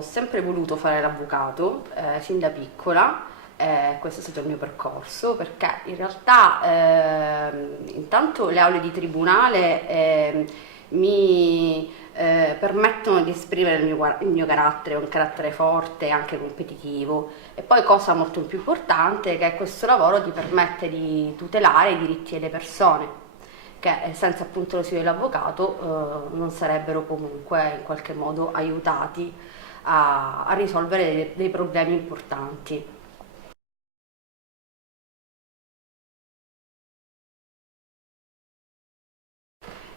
ho sempre voluto fare l'avvocato, sin da piccola. Questo è stato il mio percorso, perché in realtà intanto le aule di tribunale mi permettono di esprimere il mio carattere, un carattere forte e anche competitivo, e poi cosa molto più importante, che questo lavoro ti permette di tutelare i diritti delle persone, che senza appunto lo studio dell'avvocato non sarebbero comunque in qualche modo aiutati a risolvere dei problemi importanti.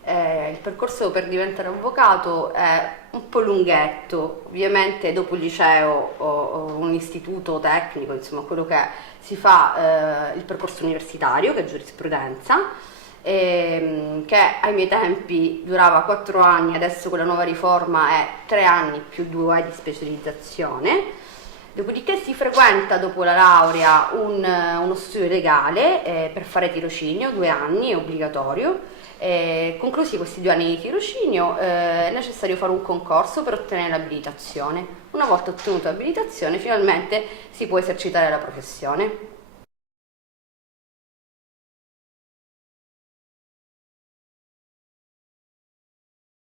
Il percorso per diventare avvocato è un po' lunghetto. Ovviamente dopo il liceo ho un istituto tecnico, insomma quello che si fa, il percorso universitario, che è giurisprudenza, che ai miei tempi durava 4 anni, adesso con la nuova riforma è 3 anni più 2 di specializzazione. Dopodiché si frequenta dopo la laurea uno studio legale per fare tirocinio, 2 anni, è obbligatorio. Conclusi questi 2 anni di tirocinio è necessario fare un concorso per ottenere l'abilitazione. Una volta ottenuta l'abilitazione finalmente si può esercitare la professione.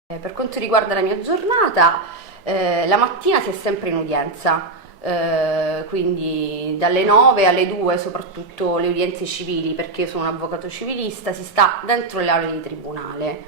Per quanto riguarda la mia giornata, la mattina si è sempre in udienza, quindi dalle 9 alle 2, soprattutto le udienze civili, perché io sono un avvocato civilista, si sta dentro le aule di tribunale.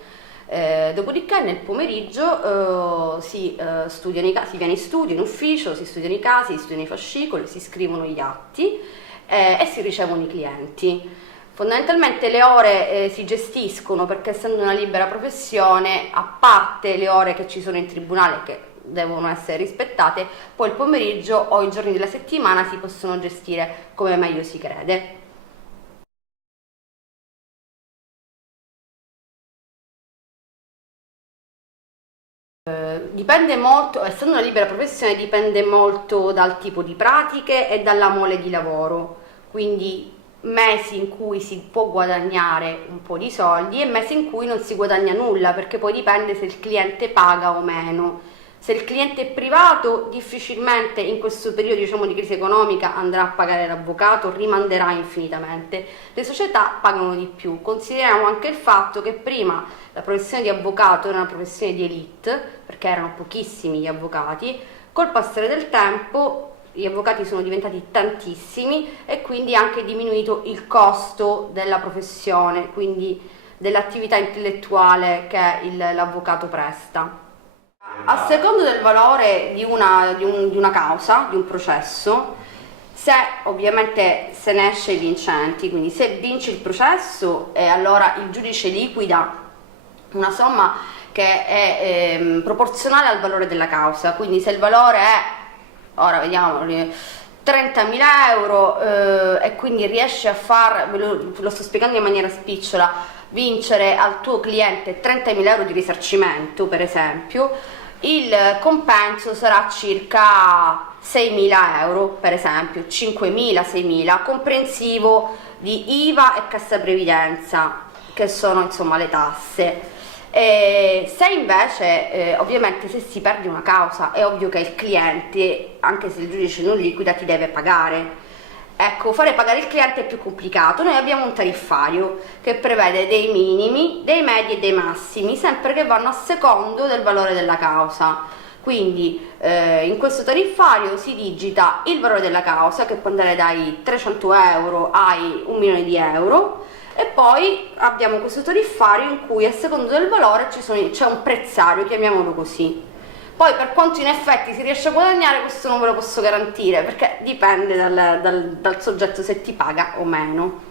Dopodiché nel pomeriggio si viene in studio, in ufficio, si studiano i casi, si studiano i fascicoli, si scrivono gli atti e si ricevono i clienti. Fondamentalmente le ore si gestiscono, perché essendo una libera professione, a parte le ore che ci sono in tribunale che devono essere rispettate, poi il pomeriggio o i giorni della settimana si possono gestire come meglio si crede. Dipende molto, essendo una libera professione, dipende molto dal tipo di pratiche e dalla mole di lavoro, quindi mesi in cui si può guadagnare un po' di soldi e mesi in cui non si guadagna nulla, perché poi dipende se il cliente paga o meno. Se il cliente è privato, difficilmente in questo periodo, diciamo, di crisi economica andrà a pagare l'avvocato, rimanderà infinitamente. Le società pagano di più. Consideriamo anche il fatto che prima la professione di avvocato era una professione di elite, perché erano pochissimi gli avvocati. Col passare del tempo gli avvocati sono diventati tantissimi e quindi ha anche diminuito il costo della professione, quindi dell'attività intellettuale che l'avvocato presta. A secondo del valore di una causa, di un processo, se ovviamente se ne esce vincenti, quindi se vince il processo, allora il giudice liquida una somma che è proporzionale al valore della causa, quindi se il valore è, ora vediamo, 30.000 euro e quindi riesce a lo sto spiegando in maniera spicciola, vincere al tuo cliente 30.000 euro di risarcimento, per esempio, il compenso sarà circa 6.000 euro, per esempio 5.000, 6.000, comprensivo di IVA e cassa previdenza, che sono insomma le tasse. Se invece, ovviamente se si perde una causa, è ovvio che il cliente, anche se il giudice non liquida, ti deve pagare. Ecco, fare pagare il cliente è più complicato. Noi abbiamo un tariffario che prevede dei minimi, dei medi e dei massimi, sempre che vanno a secondo del valore della causa. Quindi in questo tariffario si digita il valore della causa, che può andare dai 300 euro ai 1 milione di euro, e poi abbiamo questo tariffario in cui a secondo del valore c'è un prezzario, chiamiamolo così. Poi per quanto in effetti si riesce a guadagnare, questo non ve lo posso garantire, perché dipende dal soggetto se ti paga o meno.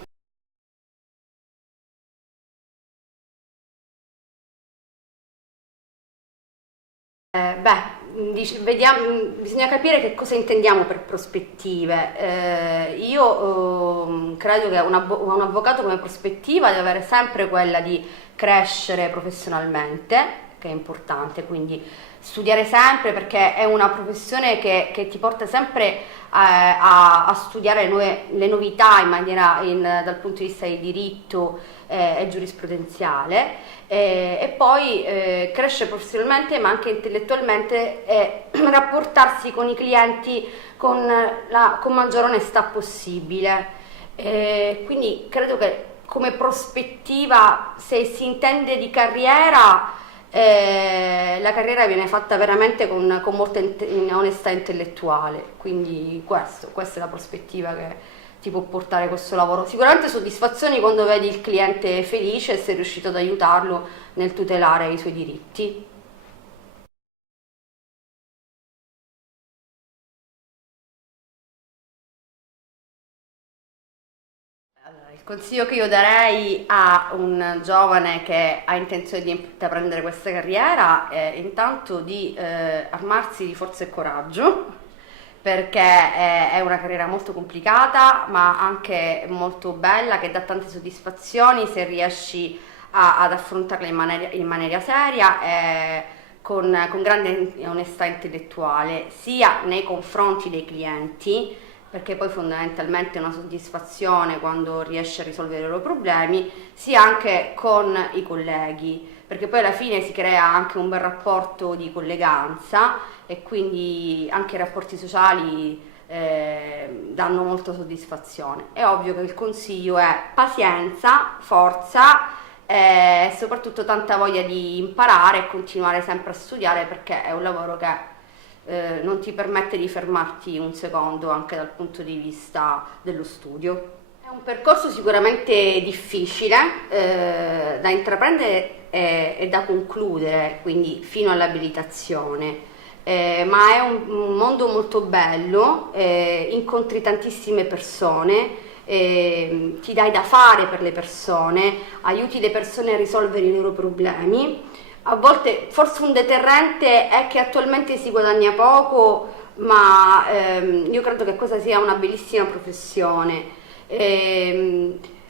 Bisogna capire che cosa intendiamo per prospettive. Io credo che un avvocato come prospettiva deve avere sempre quella di crescere professionalmente, che è importante, quindi studiare sempre, perché è una professione che ti porta sempre a studiare le novità dal punto di vista di diritto e giurisprudenziale, e poi cresce professionalmente ma anche intellettualmente, e rapportarsi con i clienti con maggiore onestà possibile. Quindi credo che come prospettiva, se si intende di carriera, la carriera viene fatta veramente con molta onestà intellettuale, quindi questa è la prospettiva che ti può portare questo lavoro. Sicuramente soddisfazioni quando vedi il cliente felice e sei riuscito ad aiutarlo nel tutelare i suoi diritti. Allora, il consiglio che io darei a un giovane che ha intenzione di intraprendere questa carriera è intanto di armarsi di forza e coraggio, perché è una carriera molto complicata ma anche molto bella, che dà tante soddisfazioni se riesci ad affrontarla in maniera seria e con grande onestà intellettuale, sia nei confronti dei clienti, perché poi fondamentalmente è una soddisfazione quando riesci a risolvere i loro problemi, sia anche con i colleghi, perché poi alla fine si crea anche un bel rapporto di colleganza e quindi anche i rapporti sociali danno molta soddisfazione. È ovvio che il consiglio è pazienza, forza e soprattutto tanta voglia di imparare e continuare sempre a studiare, perché è un lavoro che non ti permette di fermarti un secondo anche dal punto di vista dello studio. È un percorso sicuramente difficile da intraprendere e da concludere, quindi fino all'abilitazione. Ma è un mondo molto bello, incontri tantissime persone, ti dai da fare per le persone, aiuti le persone a risolvere i loro problemi. A volte forse un deterrente è che attualmente si guadagna poco, ma io credo che questa sia una bellissima professione.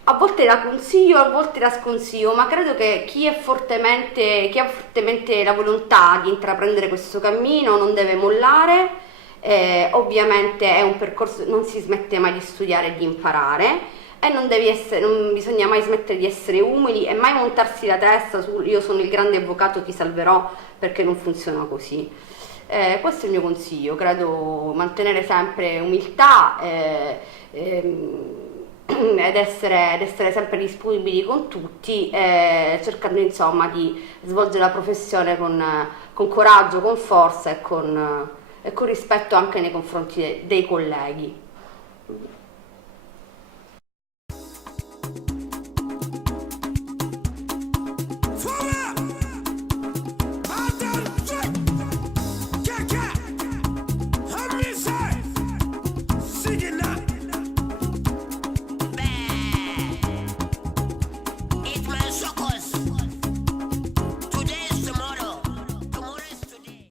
A volte la consiglio, a volte la sconsiglio, ma credo che chi ha fortemente la volontà di intraprendere questo cammino non deve mollare. Ovviamente è un percorso, non si smette mai di studiare e di imparare, e non bisogna mai smettere di essere umili e mai montarsi la testa su io sono il grande avvocato, ti salverò, perché non funziona così. Questo è il mio consiglio, credo mantenere sempre umiltà ed essere sempre disponibili con tutti, cercando insomma di svolgere la professione con coraggio, con forza e con rispetto anche nei confronti dei colleghi.